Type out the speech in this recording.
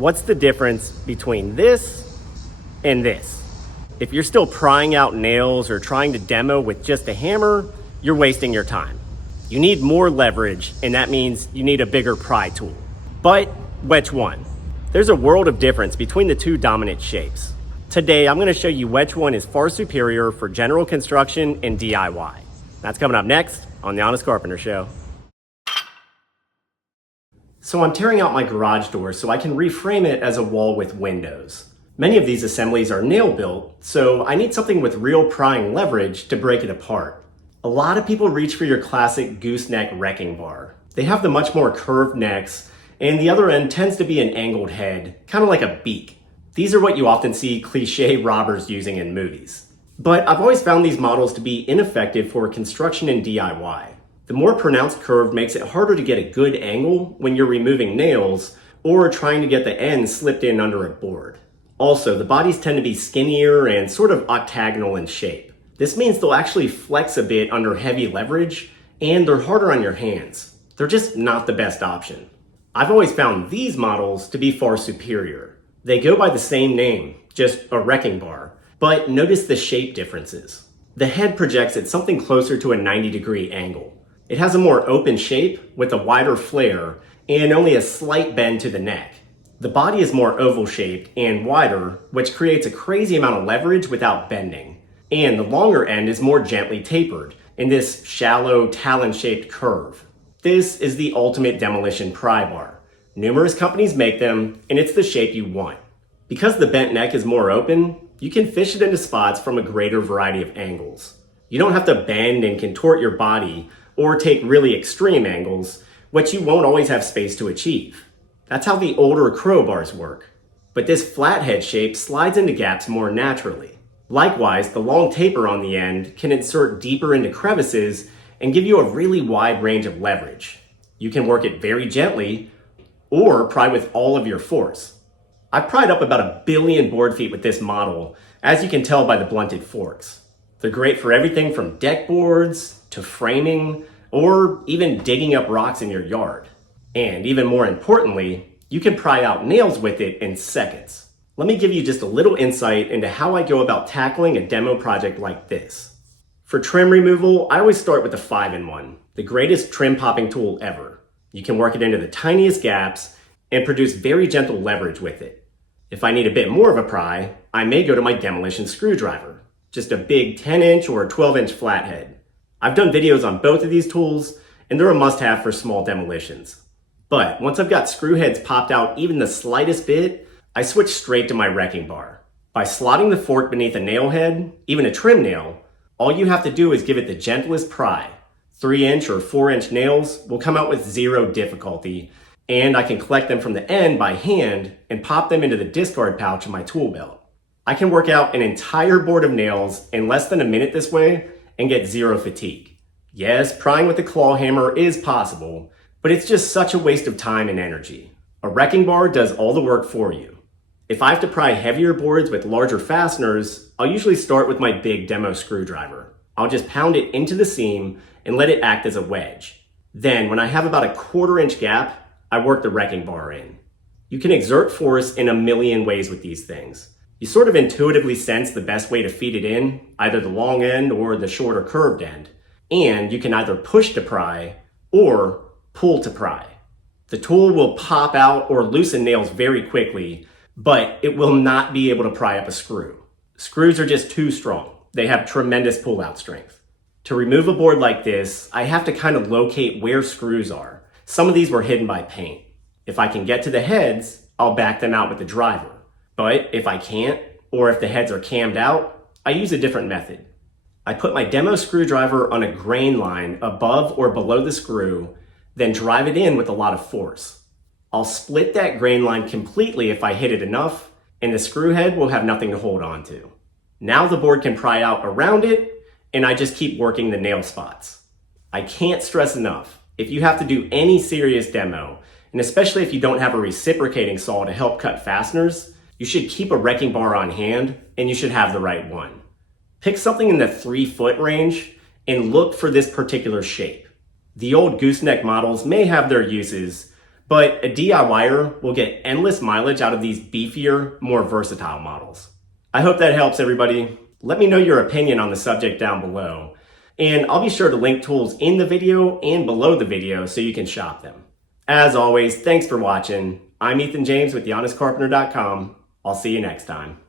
What's the difference between this and this? If you're still prying out nails or trying to demo with just a hammer, you're wasting your time. You need more leverage, and that means you need a bigger pry tool. But which one? There's a world of difference between the two dominant shapes. Today, I'm gonna show you which one is far superior for general construction and DIY. That's coming up next on the Honest Carpenter Show. So I'm tearing out my garage door so I can reframe it as a wall with windows. Many of these assemblies are nail built, so I need something with real prying leverage to break it apart. A lot of people reach for your classic Goose Neck wrecking bar. They have the much more curved necks, and the other end tends to be an angled head, kind of like a beak. These are what you often see cliche robbers using in movies. But I've always found these models to be ineffective for construction and DIY. The more pronounced curve makes it harder to get a good angle when you're removing nails or trying to get the ends slipped in under a board. Also, the bodies tend to be skinnier and sort of octagonal in shape. This means they'll actually flex a bit under heavy leverage, and they're harder on your hands. They're just not the best option. I've always found these models to be far superior. They go by the same name, just a wrecking bar, but notice the shape differences. The head projects at something closer to a 90-degree angle. It has a more open shape with a wider flare and only a slight bend to the neck. The body is more oval-shaped and wider, which creates a crazy amount of leverage without bending. And the longer end is more gently tapered in this shallow, talon-shaped curve. This is the ultimate demolition pry bar. Numerous companies make them, and it's the shape you want. Because the bent neck is more open, you can fish it into spots from a greater variety of angles. You don't have to bend and contort your body or take really extreme angles, which you won't always have space to achieve. That's how the older crowbars work. But this flathead shape slides into gaps more naturally. Likewise, the long taper on the end can insert deeper into crevices and give you a really wide range of leverage. You can work it very gently or pry with all of your force. I've pried up about 1 billion board feet with this model, as you can tell by the blunted forks. They're great for everything from deck boards to framing or even digging up rocks in your yard. And even more importantly, you can pry out nails with it in seconds. Let me give you just a little insight into how I go about tackling a demo project like this. For trim removal, I always start with the 5-in-1, the greatest trim popping tool ever. You can work it into the tiniest gaps and produce very gentle leverage with it. If I need a bit more of a pry, I may go to my demolition screwdriver, just a big 10-inch or 12-inch flathead. I've done videos on both of these tools, and they're a must-have for small demolitions. But once I've got screw heads popped out even the slightest bit, I switch straight to my wrecking bar. By slotting the fork beneath a nail head, even a trim nail, all you have to do is give it the gentlest pry. 3-inch or 4-inch nails will come out with zero difficulty, and I can collect them from the end by hand and pop them into the discard pouch of my tool belt. I can work out an entire board of nails in less than a minute this way and get zero fatigue. Yes, prying with a claw hammer is possible, but it's just such a waste of time and energy. A wrecking bar does all the work for you. If I have to pry heavier boards with larger fasteners, I'll usually start with my big demo screwdriver. I'll just pound it into the seam and let it act as a wedge. Then, when I have about a 1/4-inch gap, I work the wrecking bar in. You can exert force in a million ways with these things. You sort of intuitively sense the best way to feed it in, either the long end or the shorter curved end. And you can either push to pry or pull to pry. The tool will pop out or loosen nails very quickly, but it will not be able to pry up a screw. Screws are just too strong. They have tremendous pull-out strength. To remove a board like this, I have to kind of locate where screws are. Some of these were hidden by paint. If I can get to the heads, I'll back them out with the driver. But if I can't, or if the heads are cammed out, I use a different method. I put my demo screwdriver on a grain line above or below the screw, then drive it in with a lot of force. I'll split that grain line completely if I hit it enough, and the screw head will have nothing to hold on to. Now the board can pry out around it, and I just keep working the nail spots. I can't stress enough, if you have to do any serious demo, and especially if you don't have a reciprocating saw to help cut fasteners, you should keep a wrecking bar on hand, and you should have the right one. Pick something in the 3-foot range, and look for this particular shape. The old Goose Neck models may have their uses, But a DIYer will get endless mileage out of these beefier, more versatile models. I hope that helps, everybody. Let me know your opinion on the subject down below. And I'll be sure to link tools in the video and below the video so you can shop them. As always, thanks for watching. I'm Ethan James with thehonestcarpenter.com. I'll see you next time.